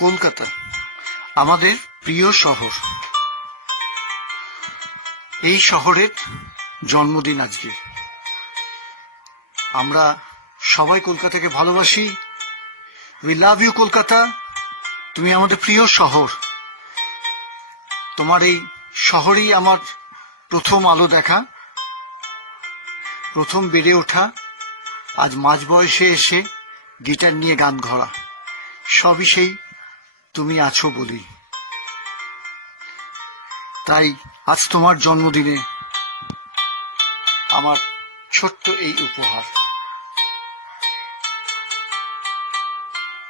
কলকাতা আমাদের প্রিয় শহর। এই শহরের জন্মদিন আজকে। আমরা সবাই কলকাতাকে ভালোবাসি। We love you Kolkata. তুমি আমাদের প্রিয় শহর। তোমার এই শহরেই আমার প্রথম আলো দেখা, প্রথম বেড়ে ওঠা, আজ মাঝ বয়সে এসে গিটার নিয়ে গান ধরা, সবই সেই তুমি আছো বলি। তাই আজ তোমার জন্মদিনে আমার ছোট্ট এই উপহার।